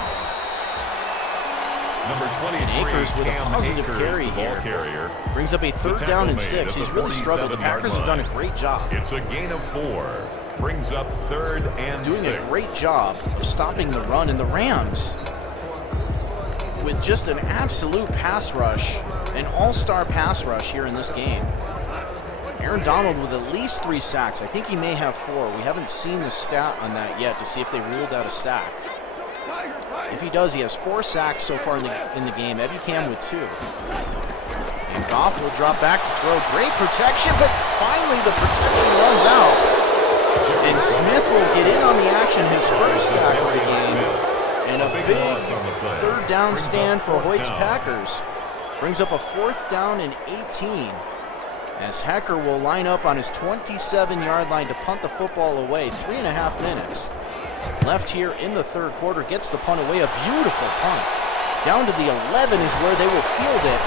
Number 23, And Akers with a Cam positive Akers, carry the ball here. carrier. Brings up a 3rd down and 6. He's really struggled. The Packers have done a great job. It's a gain of 4. brings up 3rd and doing 6. a great job of stopping the run, and the Rams with just an absolute pass rush, an all-star pass rush here in this game. Aaron Donald with at least 3 sacks. I think he may have 4. We haven't seen the stat on that yet to see if they ruled out a sack. If he does, he has 4 sacks so far in the game. Ebukam with 2. And Goff will drop back to throw. Great protection, but finally the protection runs out. And Smith will get in on the action, his first sack of the game. And a big 3rd down stand for Hoyt's Packers. Brings up a 4th down and 18. As Hecker will line up on his 27-yard line to punt the football away. 3.5 minutes left here in the 3rd quarter. Gets the punt away, a beautiful punt. Down to the 11 is where they will field it.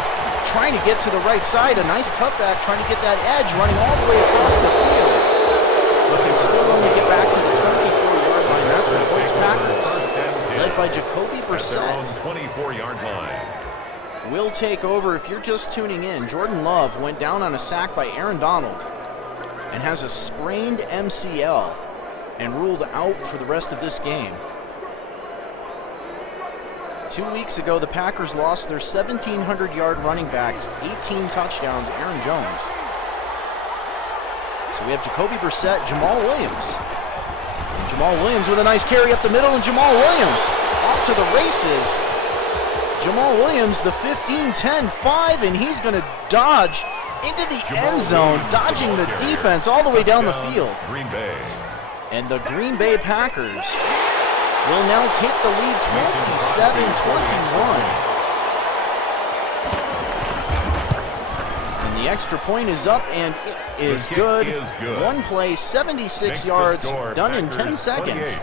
Trying to get to the right side, a nice cutback, trying to get that edge, running all the way across the field. But can still only get back to the 24-yard line. That's where Hoyt's Packers, led by Jacoby Brissett, 24-yard line, will take over. If you're just tuning in, Jordan Love went down on a sack by Aaron Donald and has a sprained MCL and ruled out for the rest of this game. 2 weeks ago, the Packers lost their 1,700-yard running backs, 18 touchdowns, Aaron Jones. So we have Jacoby Brissett, Jamal Williams. And Jamal Williams with a nice carry up the middle, and Jamal Williams off to the races. Jamal Williams, the 15-10-5, and he's going to dodge into the end zone, dodging the defense all the way down the field. Green Bay. And the Green Bay Packers will now take the lead 27-21. And the extra point is up, and it is good. One play, 76 yards, done in 10 seconds.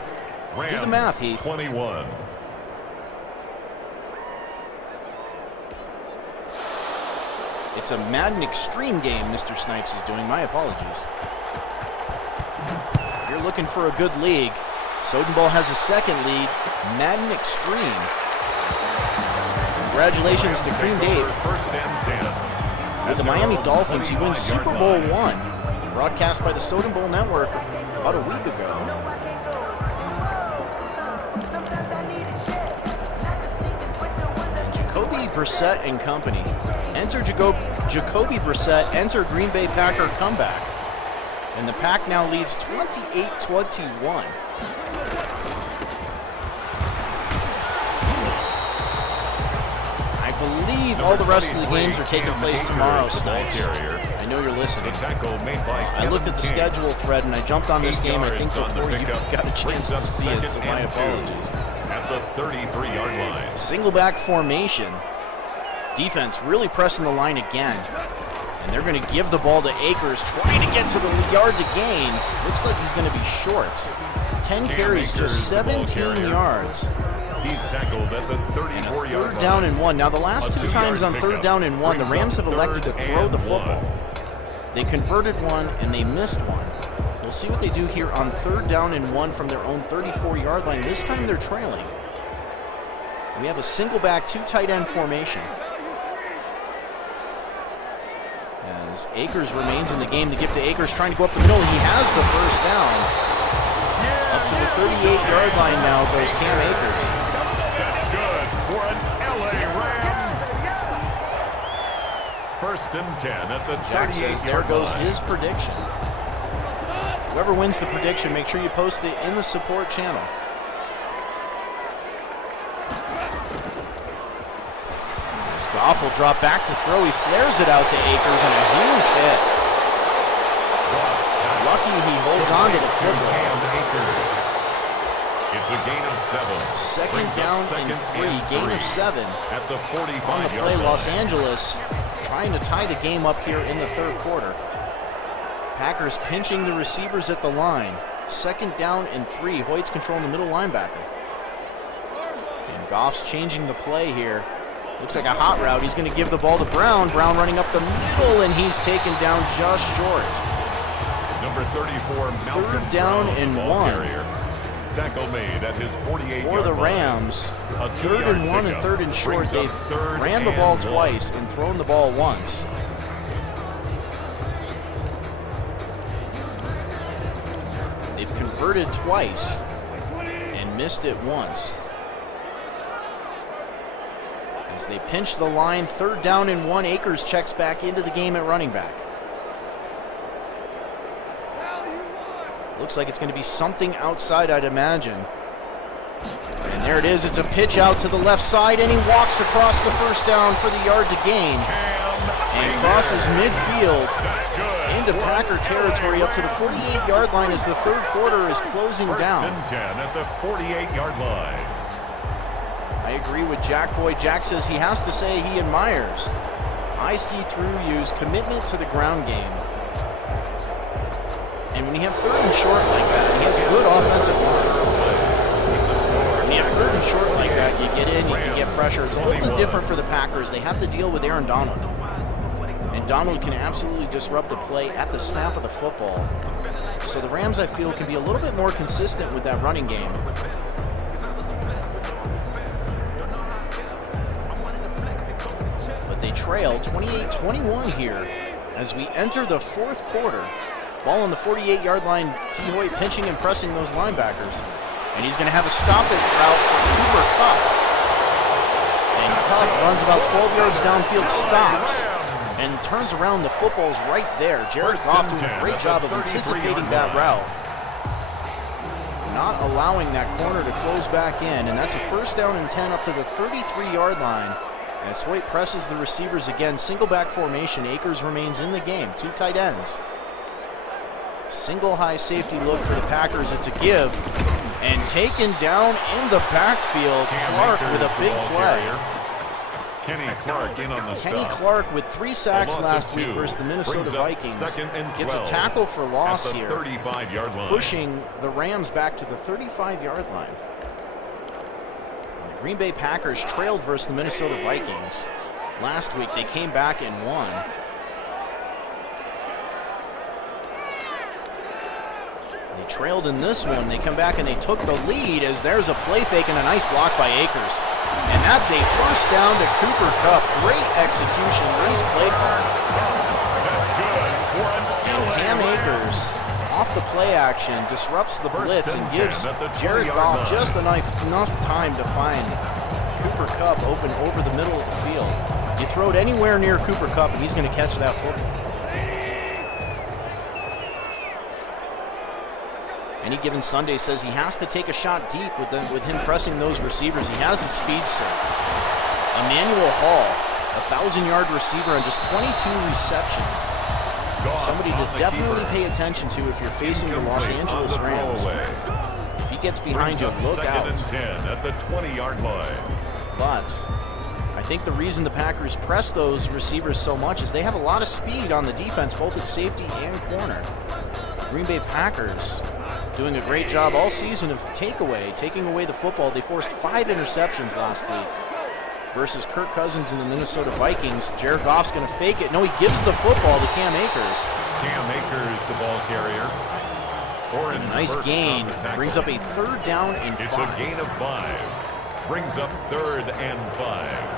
Do the math, Heath. 21. It's a Madden Extreme game Mr. Snipes is doing. My apologies. If you're looking for a good league, Soden Bowl has a second lead, Madden Extreme. Congratulations to Cream Dave. With the Miami Dolphins, he wins Super Bowl I, broadcast by the Soden Bowl Network about a week ago. And Jacoby Brissett and company. Enter Jacoby Brissett, enter Green Bay Packer comeback. And the Pack now leads 28-21. I believe all the rest of the games are taking place tomorrow, Snipes. I know you're listening. I looked at the schedule thread and I jumped on this game, I think, before you got a chance to see it, so my apologies. At the 33-yard line. Single back formation. Defense really pressing the line again. And they're going to give the ball to Akers, trying to get to the yard to gain. Looks like he's going to be short. 10 carries, just 17 yards. He's tackled at the 34-yard line. 3rd down and 1. Now, the last 2 times on 3rd down and 1, the Rams have elected to throw the football. They converted one and they missed one. We'll see what they do here on 3rd down and 1 from their own 34-yard line. This time they're trailing. We have a single back, 2 tight end formation. As Akers remains in the game, the gift to Akers trying to go up the middle. He has the 1st down. Up to the 38-yard line now goes Cam Akers. That's good for an LA Rams. 1st and 10 at the 38-yard line. Jack says there goes his prediction. Whoever wins the prediction, make sure you post it in the support channel. Goff will drop back to throw. He flares it out to Akers and a huge hit. Lucky he holds on to the football. It's a gain of 7. 2nd down and 3. Gain of 7. At the 45-yard On the play, line. Los Angeles trying to tie the game up here in the 3rd quarter. Packers pinching the receivers at the line. 2nd down and 3. Hoyt's controlling the middle linebacker. And Goff's changing the play here. Looks like a hot route. He's going to give the ball to Brown. Brown running up the middle, and he's taken down just short. Number 34, Malcolm 3rd down and 1. Carrier. Tackle made at his 48-yard For the line. Rams, A 3rd and 1 and 3rd and short. They've ran the ball twice and thrown the ball once. They've converted twice and missed it once. As they pinch the line, 3rd down and 1, Akers checks back into the game at running back. Looks like it's going to be something outside, I'd imagine. And there it is. It's a pitch out to the left side, and he walks across the 1st down for the yard to gain. And crosses midfield into Packer territory up to the 48-yard line as the 3rd quarter is closing down. 1st and 10 at the 48-yard line. I agree with Jack Boy. Jack says he has to say he admires I see through you's commitment to the ground game. And when you have 3rd and short like that, he has a good offensive line. When you have 3rd and short like that, you get in, you can get pressure. It's a little bit different for the Packers. They have to deal with Aaron Donald. And Donald can absolutely disrupt a play at the snap of the football. So the Rams, I feel, can be a little bit more consistent with that running game. But they trail 28-21 here as we enter the 4th quarter. Ball on the 48-yard line, T. Hoyt pinching and pressing those linebackers. And he's going to have a stop-it route for Cooper Kupp. And Kupp runs about 12 yards downfield, stops, and turns around. The football's right there. Jared Goff doing a great job of anticipating that route. Not allowing that corner to close back in. And that's a 1st down and 10 up to the 33-yard line. As Hoyt presses the receivers again, single back formation. Akers remains in the game. 2 tight ends. Single high safety look for the Packers. It's a give. And taken down in the backfield. Clark with a big play. Kenny Clark in on the stop. Kenny Clark with 3 sacks last week versus the Minnesota Vikings. Gets a tackle for loss here. 35-yard line. Pushing the Rams back to the 35-yard line. And the Green Bay Packers trailed versus the Minnesota Vikings. Last week they came back and won. They trailed in this one. They come back and they took the lead as there's a play fake and a nice block by Akers. And that's a 1st down to Cooper Kupp. Great execution. Nice play call. That's good. And Cam Akers, off the play action, disrupts the blitz and gives Jared Goff just enough time to find Cooper Kupp open over the middle of the field. You throw it anywhere near Cooper Kupp and he's going to catch that football. Any given Sunday says he has to take a shot deep with him pressing those receivers. He has a speedster. Emmanuel Hall, a 1,000-yard receiver on just 22 receptions. Somebody to definitely pay attention to if you're facing the Los Angeles Rams. If he gets behind you, look out. 2nd and 10 at the 20-yard line. But I think the reason the Packers press those receivers so much is they have a lot of speed on the defense, both at safety and corner. Green Bay Packers doing a great job all season of taking away the football. They forced 5 interceptions last week versus Kirk Cousins and the Minnesota Vikings. Jared Goff's going to fake it. No, he gives the football to Cam Akers. Cam Akers, the ball carrier. And a nice gain. Brings up a 3rd down and 5. It's a gain of 5. Brings up 3rd and 5.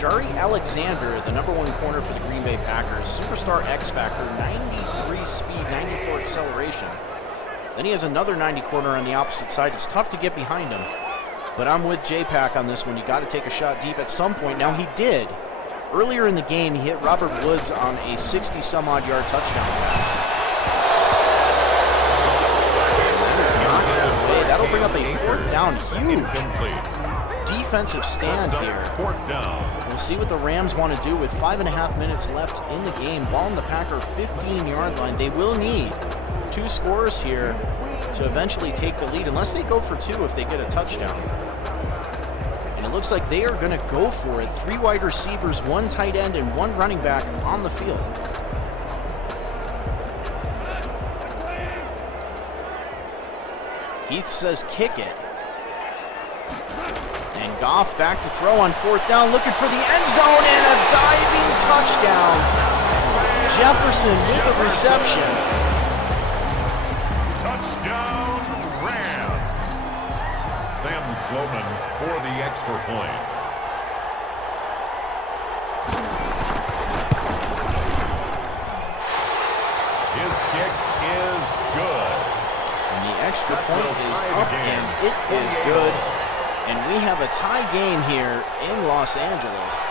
Jari Alexander, the #1 corner for the Green Bay Packers. Superstar X Factor, 93 speed, 94 acceleration. Then he has another 90 corner on the opposite side. It's tough to get behind him. But I'm with J-Pack on this one. You got to take a shot deep at some point. Now he did. Earlier in the game, he hit Robert Woods on a 60-some-odd yard touchdown pass. That'll bring up a 4th down. Huge defensive stand here. 4th down. We'll see what the Rams want to do with 5.5 minutes left in the game. Ball on the Packer 15-yard line. They will need 2 scores here to eventually take the lead, unless they go for 2 if they get a touchdown. And it looks like they are going to go for it. 3 wide receivers, 1 tight end, and 1 running back on the field. Heath says kick it. And Goff back to throw on 4th down, looking for the end zone, and a diving touchdown. Jefferson with the reception. Touchdown, Rams. Sloman for the extra point. His kick is good. And the extra point is up, and it is good. And we have a tie game here in Los Angeles.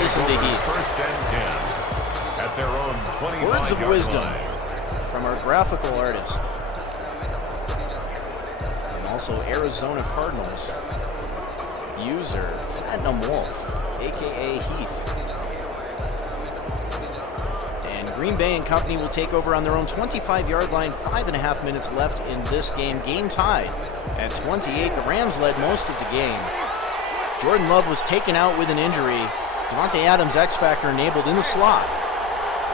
Listen to Heath. First and 10 at their own 25-yard Words of wisdom line. from our graphical artist. And also Arizona Cardinals user Platinum Wolf, a.k.a. Heath. And Green Bay and company will take over on their own 25-yard line. 5.5 minutes left in this game. Game tied at 28. The Rams led most of the game. Jordan Love was taken out with an injury. Davante Adams, X-Factor, enabled in the slot.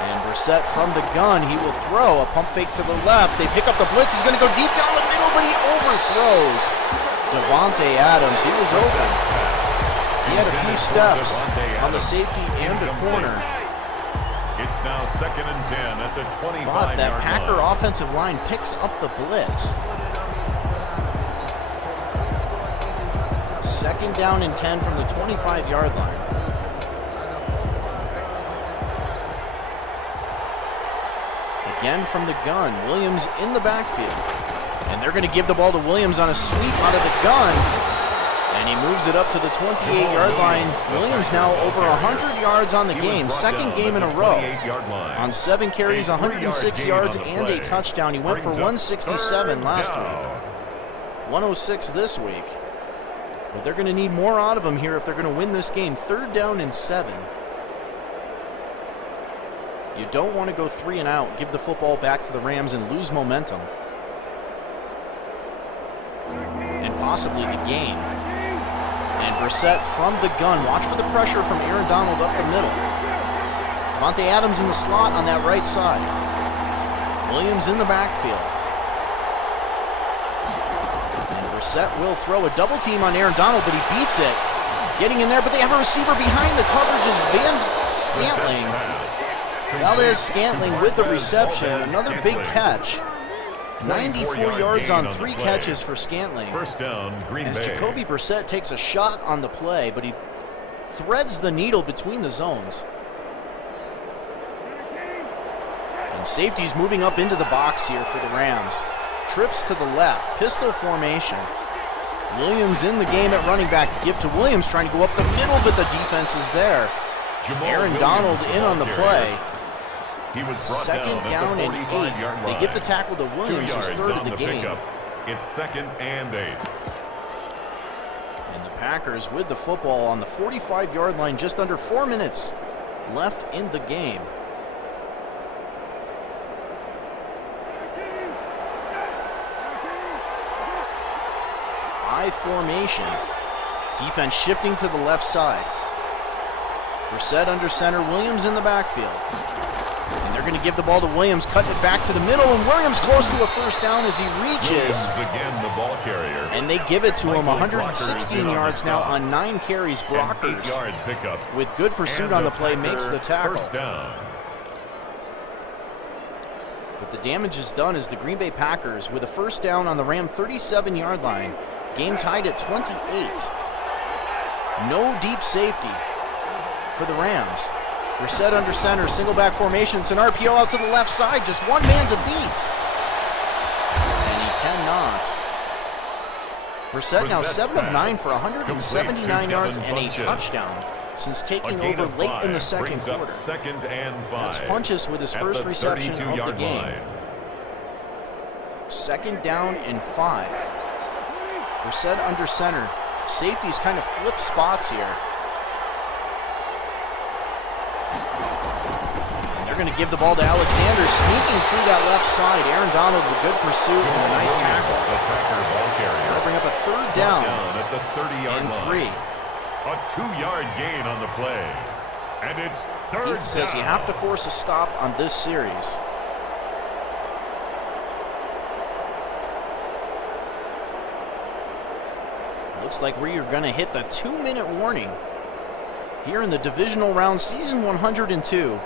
And Brissett from the gun. He will throw a pump fake to the left. They pick up the blitz. He's going to go deep down the middle, but he overthrows Davante Adams. He was open. He had a few steps on the safety and the corner. It's now 2nd and 10 at the 25-yard line. But that Packer offensive line picks up the blitz. 2nd down and 10 from the 25-yard line. Again from the gun, Williams in the backfield. And they're going to give the ball to Williams on a sweep out of the gun. And he moves it up to the 28-yard line. Williams now over 100 yards on the game. 2nd game in a row. On 7 carries, 106 yards and a touchdown. He went for 167 last week. 106 this week. But they're going to need more out of him here if they're going to win this game. 3rd down and 7. You don't want to go 3 and out, give the football back to the Rams and lose momentum. And possibly the game. And Brissett from the gun. Watch for the pressure from Aaron Donald up the middle. Davante Adams in the slot on that right side. Williams in the backfield. And Brissett will throw a double team on Aaron Donald, but he beats it. Getting in there, but they have a receiver behind. The coverage is Van Scantling. Valdez-Scantling with the reception. Another big catch. 94 yards on 3 catches for Scantling. First down, Green Bay. As Jacoby Brissett takes a shot on the play, but he threads the needle between the zones. And safety's moving up into the box here for the Rams. Trips to the left, pistol formation. Williams in the game at running back. Give to Williams, trying to go up the middle, but the defense is there. Aaron Donald in on the play. He was 2nd down and 8. They give the tackle to Williams, his 3rd of the game. It's 2nd and 8. And the Packers with the football on the 45-yard line, just under 4 minutes left in the game. I formation. Defense shifting to the left side. Brissett under center, Williams in the backfield. And they're going to give the ball to Williams, cutting it back to the middle, and Williams close to a 1st down as he reaches. Again, the ball carrier. And they give it to him, 116 yards now on 9 carries. Blockers, 8-yard pickup. with good pursuit on the play, makes the tackle. 1st down. But the damage is done as the Green Bay Packers with a 1st down on the Ram 37-yard line. Game tied at 28. No deep safety for the Rams. Brissett under center, single back formation. It's an RPO out to the left side, just one man to beat. And he cannot. Brissett now 7 of 9 for 179 yards and a touchdown since taking over late in the 2nd quarter. 2nd and 5. That's Funchess with his 1st reception of the game. Line. 2nd down and 5. Brissett under center. Safeties kind of flip spots here. And they're going to give the ball to Alexander, sneaking through that left side. Aaron Donald with good pursuit and a nice tackle. The Packer ball carrier. They'll bring up a 3rd down at the 30-yard and line. 3. A 2-yard gain on the play. And it's 3rd Heath says down. you have to force a stop on this series. Looks like we are going to hit the 2-minute warning here in the divisional round, season 102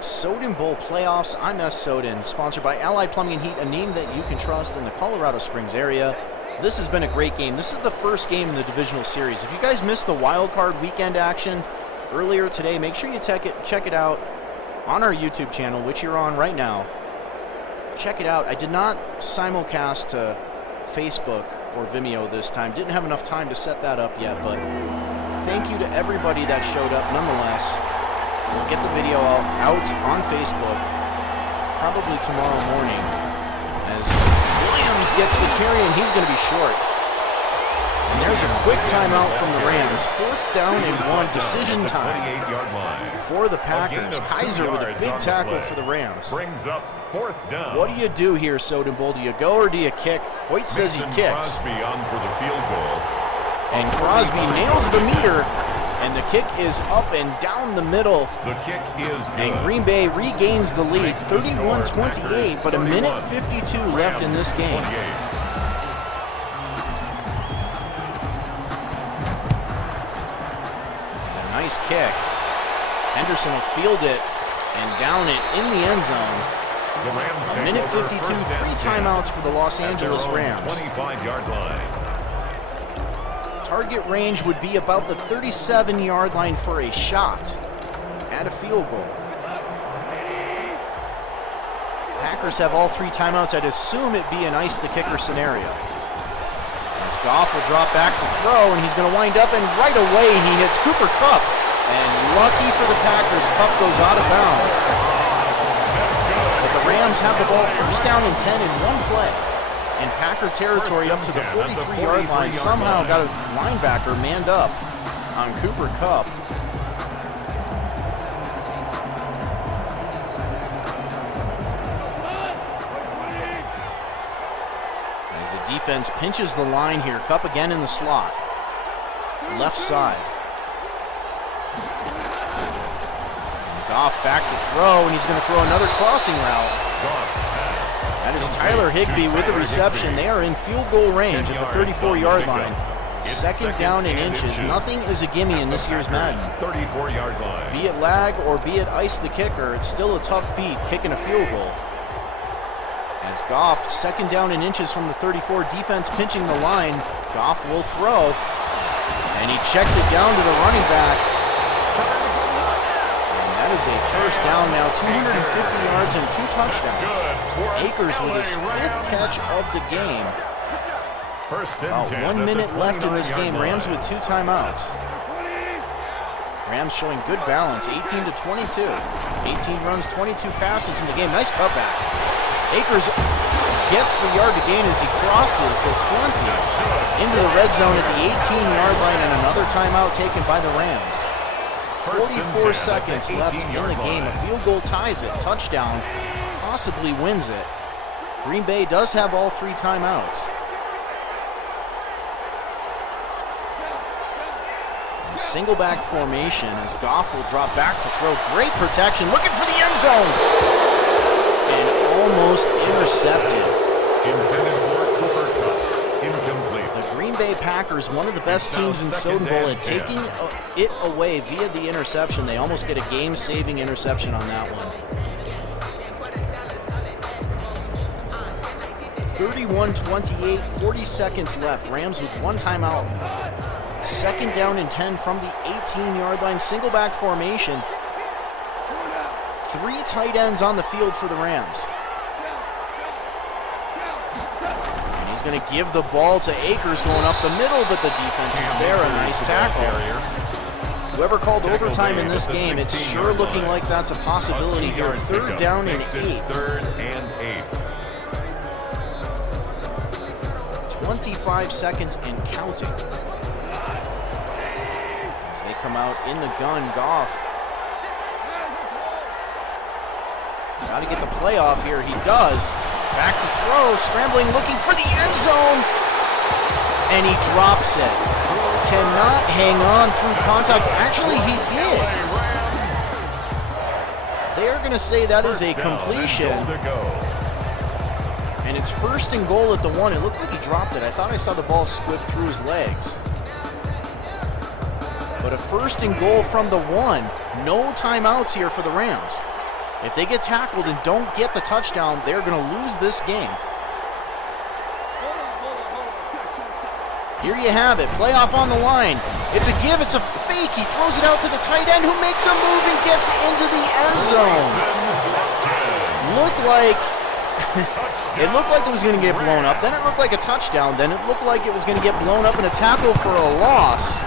Soden Bowl playoffs. I'm Soden, sponsored by Allied Plumbing and Heat, a name that you can trust in the Colorado Springs area. This has been a great game. This is the first game in the Divisional Series. If you guys missed the wild card weekend action earlier today, make sure you check it out on our YouTube channel, which you're on right now. Check it out. I did not simulcast to Facebook or Vimeo this time. Didn't have enough time to set that up yet, but thank you to everybody that showed up nonetheless. We'll get the video out on Facebook probably tomorrow morning as Williams gets the carry, and he's going to be short. And there's a quick timeout from the Rams. 4th down and 1, decision time for the Packers. Kaiser with a big tackle for the Rams. Brings up 4th down. What do you do here, Soden Bowl? Do you go or do you kick? Hoyt says he kicks. Crosby on for the field goal. And Crosby nails the meter. And the kick is up and down the middle. The kick is good. And Green Bay regains the lead, 31-28, but a minute 52 left in this game. And a nice kick. Henderson will field it and down it in the end zone. A minute 52, 3 timeouts for the Los Angeles Rams. 25-yard line. Target range would be about the 37-yard line for a shot at a field goal. Packers have all 3 timeouts. I'd assume it'd be an ice the kicker scenario. As Goff will drop back to throw, and he's going to wind up, and right away he hits Cooper Kupp. And lucky for the Packers, Kupp goes out of bounds. But the Rams have the ball 1st down and 10 in one play. In Packer territory up to the 43-yard line. Somehow got a linebacker manned up on Cooper Kupp. As the defense pinches the line here. Kupp again in the slot. Left side. And Goff back to throw, and he's going to throw another crossing route. That is Tyler Higbee with the reception. They are in field goal range at the 34-yard line. 2nd down and inches. Nothing is a gimme in this year's Madden. 34-yard line. Be it lag or be it ice the kicker, it's still a tough feat kicking a field goal. As Goff, 2nd down and inches from the 34, defense pinching the line. Goff will throw, and he checks it down to the running back. That is a 1st down now, 250 yards and 2 touchdowns. Akers with his 5th catch of the game. About 1 minute left in this game. Rams with 2 timeouts. Rams showing good balance, 18-22. 18 runs, 22 passes in the game. Nice cutback. Akers gets the yard to gain as he crosses the 20 into the red zone at the 18-yard line, and another timeout taken by the Rams. 44 seconds left in the game. A field goal ties it. Touchdown possibly wins it. Green Bay does have all 3 timeouts. A single back formation as Goff will drop back to throw. Great protection. Looking for the end zone. And almost intercepted. Intended for Cooper Kupp. Incomplete. The Green Bay Packers, one of the best teams in Soden Bowl, and taking it away via the interception. They almost get a game-saving interception on that one. 31-28, 40 seconds left. Rams with 1 timeout. 2nd down and 10 from the 18-yard line. Single back formation. 3 tight ends on the field for the Rams. Going to give the ball to Akers going up the middle, but the defense is there. A nice tackle. Whoever called overtime in this game, it's sure looking like that's a possibility here. 3rd down and 8. 3rd and 8. 25 seconds and counting. As they come out in the gun, Goff. Got to get the play off here. He does. Back to throw, scrambling, looking for the end zone. And he drops it. Cannot hang on through contact. Actually, he did. They're going to say that is a completion. And it's 1st and goal at the 1. It looked like he dropped it. I thought I saw the ball squib through his legs. But a 1st and goal from the 1. No timeouts here for the Rams. If they get tackled and don't get the touchdown, they're going to lose this game. Here you have it. Playoff on the line. It's a give. It's a fake. He throws it out to the tight end who makes a move and gets into the end zone. It looked like it was going to get blown up. Then it looked like a touchdown. Then it looked like it was going to get blown up in a tackle for a loss.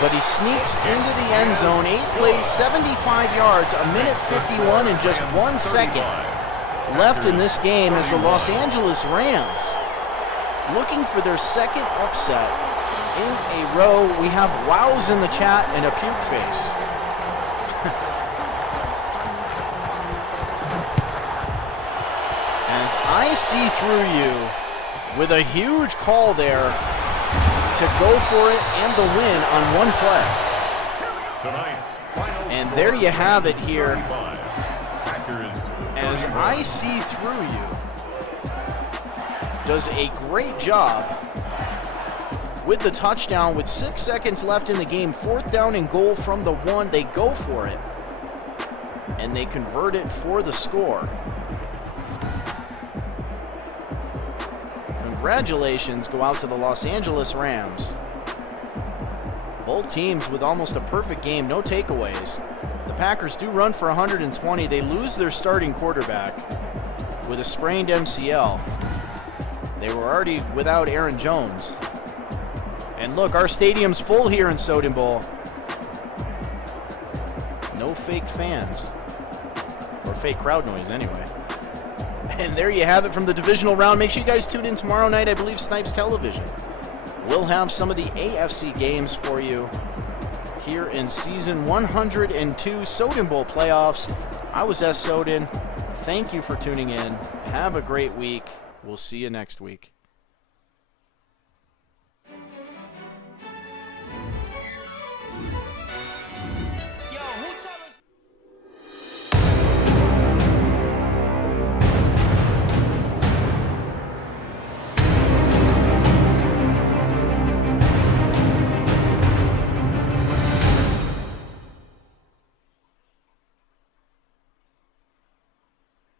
But he sneaks into the end zone. 8 plays, 75 yards, a minute 51 and just 1 second left in this game as the Los Angeles Rams, looking for their second upset in a row. We have wows in the chat and a puke face. As I see through you with a huge call there to go for it and the win on one play. And there you have it here. As I see through you does a great job with the touchdown with 6 seconds left in the game. 4th down and goal from the 1. They go for it and they convert it for the score. Congratulations go out to the Los Angeles Rams. Both teams with almost a perfect game, no takeaways. The Packers do run for 120. They lose their starting quarterback with a sprained MCL. They were already without Aaron Jones. And look, our stadium's full here in Soden Bowl. No fake fans. Or fake crowd noise anyway. And there you have it from the divisional round. Make sure you guys tune in tomorrow night. I believe Snipes Television will have some of the AFC games for you here in season 102 Soden Bowl playoffs. I was S. Soden. Thank you for tuning in. Have a great week. We'll see you next week.